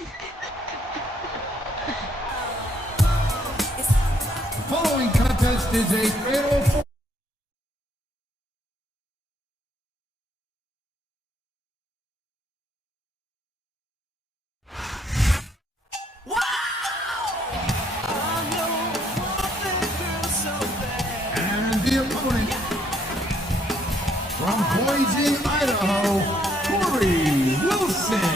The following contest is a fatal four. And the opponent from Boise, Idaho, Torrie Wilson.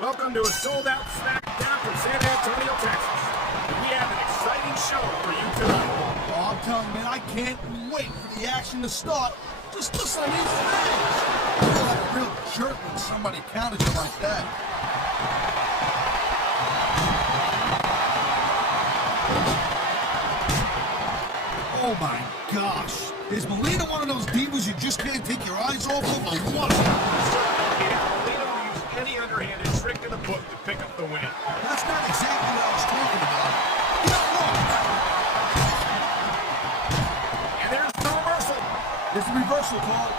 Welcome to a sold-out SmackDown from San Antonio, Texas. We have an exciting show for you tonight. Oh, I'm telling you, man, I can't wait for the action to start. Just listen to these fans. I feel like a real jerk when somebody counters you like that. Oh my gosh. Is Melina one of those divas you just can't take your eyes off of, or what? Melina will use any underhanded trick in the book to pick up the win. That's not exactly what I was talking about. You don't know. And there's the reversal. It's the reversal call.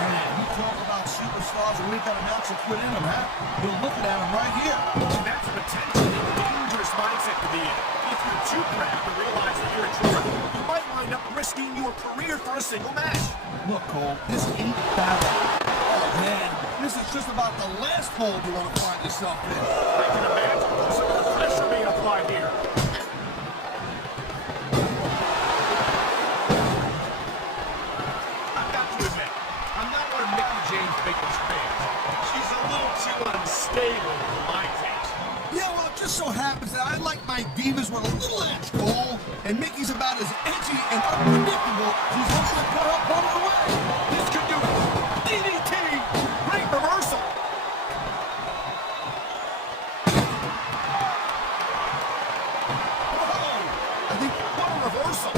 Man, you talk about superstars and we've got an ounce of quit in them, huh? You're looking at them right here. And that's a potentially dangerous mindset to be in. If you're too proud to realize that you're a draw, you might wind up risking your career for a single match. Look, Cole, this ain't battle. Oh, man, this is just about the last hole you want to find yourself in. I can imagine some of the pressure being applied here. I've got to admit, I'm not one of Mickie James' biggest fans. She's a little too unstable for my taste. Yeah, well, it just so happens that I like my divas with a little edge, Cole. And Mickey's about as edgy and unpredictable. She's hoping to put up one of the way. This could do it. DDT! Great reversal! Whoa! I think what a reversal!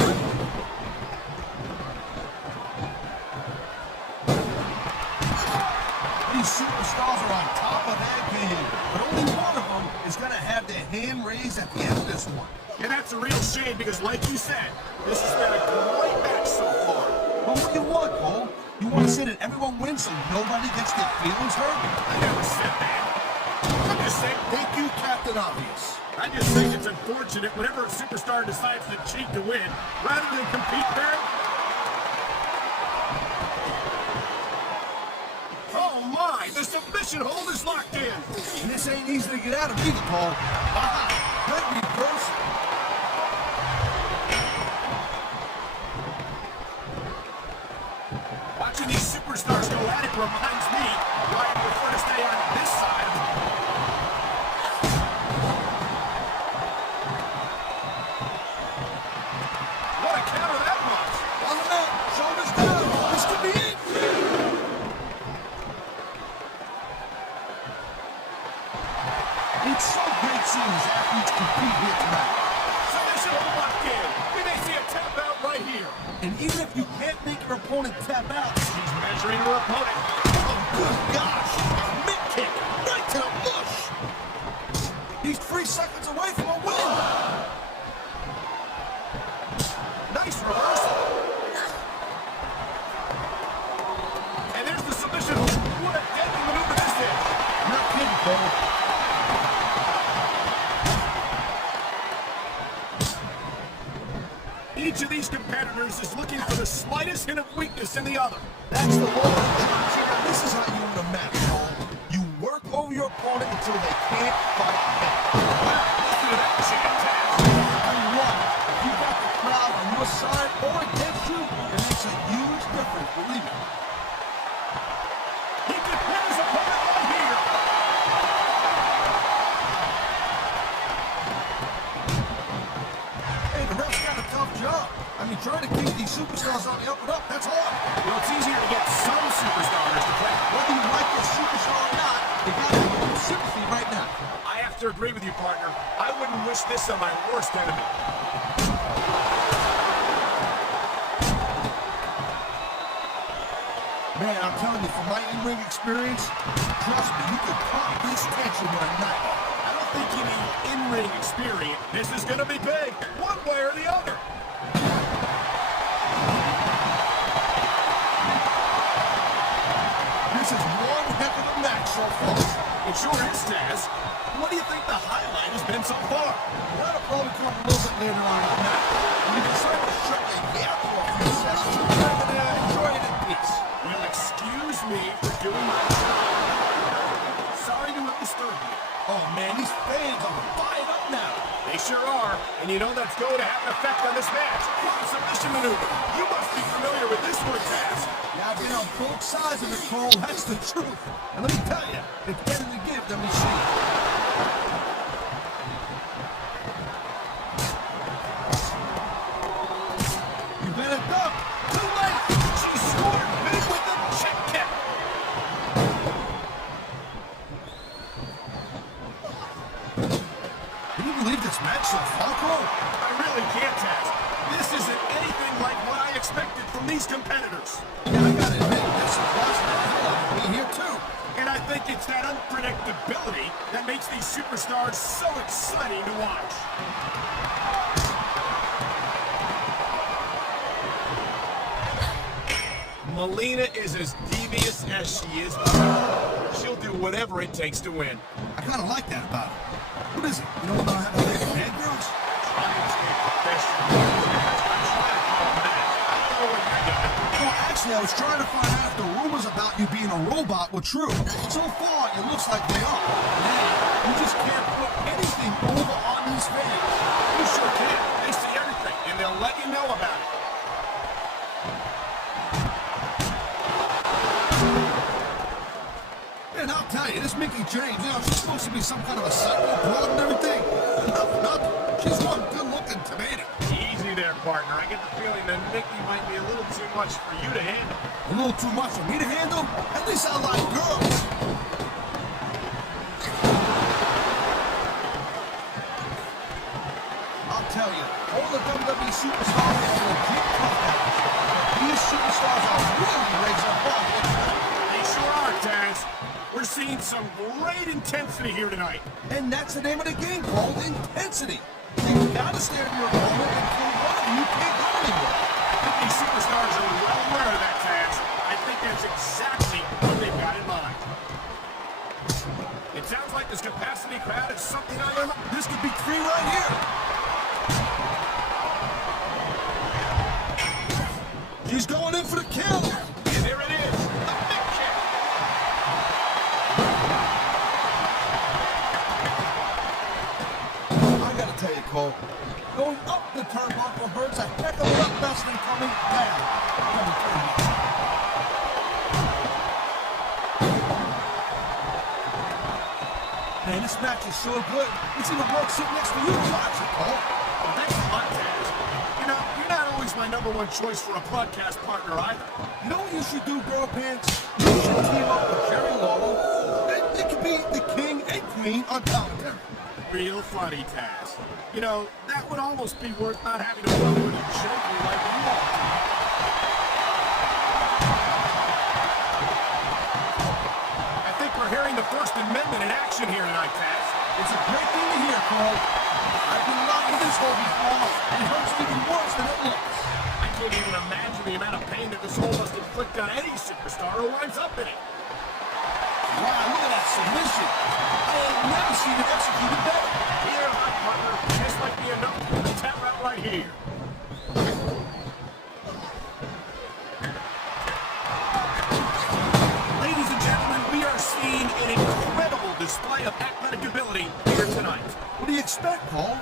These superstars are on top of their game, but only one of them is going to have their hand raised at the end of this one. And that's a real shame because, like you said, this has been a great match so far. But what do you want, Cole? You want to say that everyone wins so nobody gets their feelings hurt? I never said that. I'm just saying, Thank you, Captain Obvious. I just think it's unfortunate whenever a superstar decides to cheat to win rather than compete fair. Oh my, the submission hold is locked in. And this ain't easy to get out of either, Cole. Ah, good reversal. Watching these superstars go at it reminds me why I prefer to stay on this side. What a counter that was. On the mat, shoulders down. This could be it. It's so great seeing these athletes compete here tonight. Submission hold locked in. We may see a tap out right here. And even if you can't make your opponent tap out, He's measuring her opponent. oh good gosh, a mid kick right to the bush. He's 3 seconds away from a win. Nice reversal. And there's the submission hold. What a deadly maneuver this is. Cole. Each of these competitors is looking for the slightest hint of weakness in the other. That's the law of attraction. This is how you win a match, Cole. You work over your opponent until they can't fight back. Look at that chant, Taz. Tell you what, if you got the crowd on your side or against you, it makes a huge difference, believe me. He could pin his opponent right here. Hey, the ref's got a tough job. I mean, trying to keep these superstars on the up and up, that's hard. Well, it's easier to get some superstars to play. Whether you like your superstar or not, you got to have a little sympathy right now. I have to agree with you, partner. I wouldn't wish this on my worst enemy. Man, I'm telling you, from my in-ring experience, trust me, you can pop this tension with a knife. I don't think you need in-ring experience. This is going to be big, one way or the other. This is one heck of a match so far. It sure is, Taz. What do you think the highlight has been so far? That'll probably come a little bit later on in the night. When you decide to shut your hair for a few sessions, you're going to enjoy it in peace. Well, excuse me for doing my job. Sorry to have disturbed you. Oh man, these fans are fired up now. They sure are, and you know that's going to have an effect on this match. Submission maneuver. You must be familiar with this one, Taz. Yeah, I've been on both sides of the Cole, that's the truth. And let me tell you, it's better to give than receive. You better duck. Too late. She scored big with the check kick. Can you believe this match so far, Cole? I really can't, Taz. This isn't anything like what I expected from these competitors. Yeah, I gotta admit, this surprised the hell out of me here too. And I think it's that unpredictability that makes these superstars so exciting to watch. Melina is as devious as she is. She'll do whatever it takes to win. I kinda like that about her. What is it? You don't know how to make bad girls? Well, actually, I was trying to find out if the rumors about you being a robot were true. So far, it looks like they are. Man, you just can't put anything over on these fans. You sure can. They see everything, and they'll let you know about it. And I'll tell you, this Mickie James, you know, she's supposed to be some kind of a psycho broad and everything. Nothing. She's one good-looking tomato. Easy there, partner. I get the feeling that Mickie might be a little too much for you to handle. A little too much for me to handle? At least I like girls. I'll tell you, all the WWE superstars are legit tough guys. These superstars are really raising the bar here tonight. They sure are, Taz. We're seeing some great intensity here tonight. And that's the name of the game, called intensity. You gotta stare at your opponent until one of you can't go anymore. I think these superstars are well aware of that, Taz. I think that's exactly what they've got in mind. It sounds like this capacity crowd is something on their mind. This could be 3 right here. He's going in for the kill. And there it is, the big kick. I gotta tell you, Cole, going up the turnbuckle hurts a heck of a lot less than coming down. Let me tell you. Man, this match is so good. It's even worth sitting next to you and watching, Cole. Well, thanks a lot, Taz. You know, you're not always my #1 choice for a podcast partner either. You know what you should do, Girl Pants? You should team up with Jerry Lawler. It could be the king and queen on commentary. Real funny, Taz. You know, that would almost be worth not having to work with a joker like you are. I think we're hearing the First Amendment in action here tonight, Taz. It's a great thing to hear, Cole. I've been locked in this hole before, and it hurts even worse than it looks. I can't even imagine the amount of pain that this hole must inflict on any superstar who winds up in it. Wow, look at that submission. I ain't never seen it executed better. Here, my partner, this might be enough to tap out right here. Ladies and gentlemen, we are seeing an incredible display of athletic ability here tonight. What do you expect, Cole?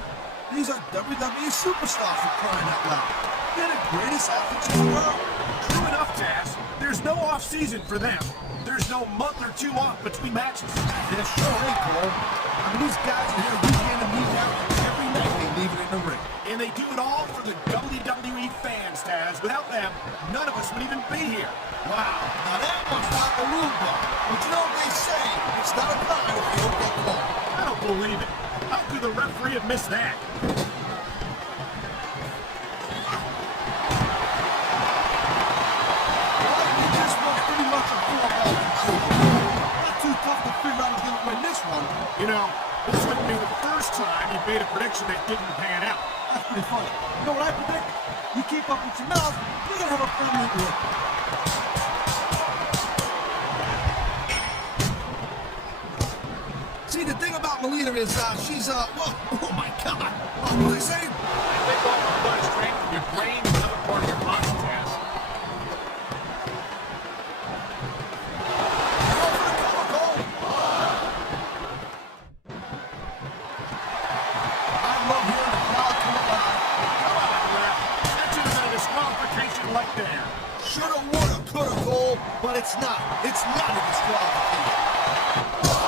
These are WWE superstars for crying out loud. They're the greatest athletes in the world. True enough, Taz. There's no off-season for them. There's no month or two off between matches. There sure ain't, Cole. I mean, these guys are here week in and week out. Every night they leave it in the ring. And they do it all for the WWE fans, Taz. Without them, none of us would even be here. Wow, now that one's not the rule book. But you know what they say, it's not a crime if you don't get caught. I don't believe it. How could the referee have missed that? You know, this wouldn't be the first time you made a prediction that didn't pan out. That's pretty funny. You know what I predict? You keep up with your mouth, you're gonna have a permanent look. See, the thing about Melina is, she's, well, oh my God. What did I say? I think all the blood strength from your brain and another part of your body, Taz. Like that. Shoulda, woulda, coulda, goal, but it's not. It's not a disqualification.